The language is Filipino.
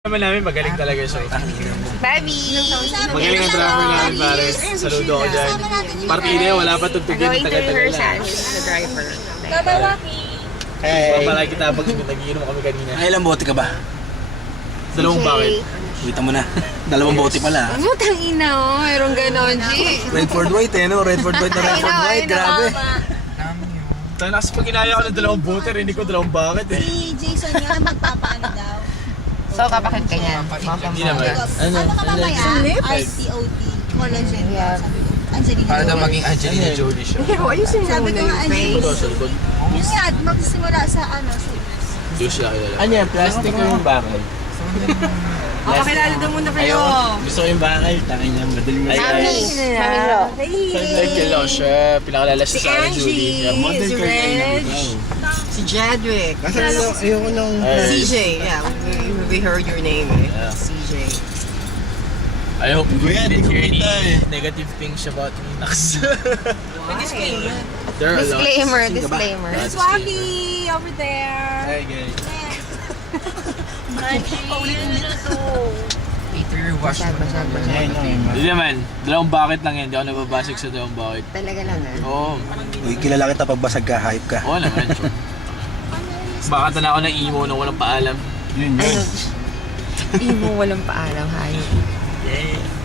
Naman namin magaling talaga siya. Baby! Magaling ang driver namin, pares. Saludo ako dyan. Partida, wala pa tugtugin. Going to Tagal-tagal rehearsal lang. with the driver. Hey. Papalagi kita pag nag-iinom kami kanina. Ay, ilang bote ka ba? Dalawang bakit? Wait mo na. Dalawang bote pala. Putang ina oh, mayroong ganon, G. Redford White eh, no? Redford White na Redford White. Grabe. Tayo kasi pag inaya ko ng dalawang buter, hindi ko dalawang bakit eh. Si Jason nga magpapaano daw. So, kapakit ka niyan. Hindi naman. Ano ka mamaya? RCOT. Collagen. Sabi ko. Angelina Para daw Jolie. maging Angelina Jolie siya. Ayusin mo Sabi muna ko nga, yung Angelina. Ito, face. sa likod. Yun nga, magsisimula sa ano, sa Hindi ko sila kilala. Ano yan? Plastic o yung bakal? Pakilala daw muna kayo. Gusto ko yung bakal. Tangin niya, madaling Mami. masaya. Nagkilala siya, pinakalala siya Si sa akin, Julie. Angie. Model Si ko yung Reg. Si Jedrick. Kasi ayoko nung... CJ, yeah. We heard your name eh. Yeah. CJ. I hope you Kuya, didn't di ko hear any kita eh. negative things about me. Naks. Disclaimer. There are a lot. Disclaimer, disclaimer. Swaggy over there. Hi guys. Paulit-ulit na to. Peter, wash Basag, mo basag, na. basag. Hindi naman, dalawang bakit lang yan. Hindi ako nababasag sa dalawang bakit. Talaga lang ah. Oo. Uy, kilala kita pag basag ka, hype ka. Oo naman, sure. Baka na ako ng emo nung walang paalam. Yun yun. Ano? Imo walang paalam, hayop. Yeah.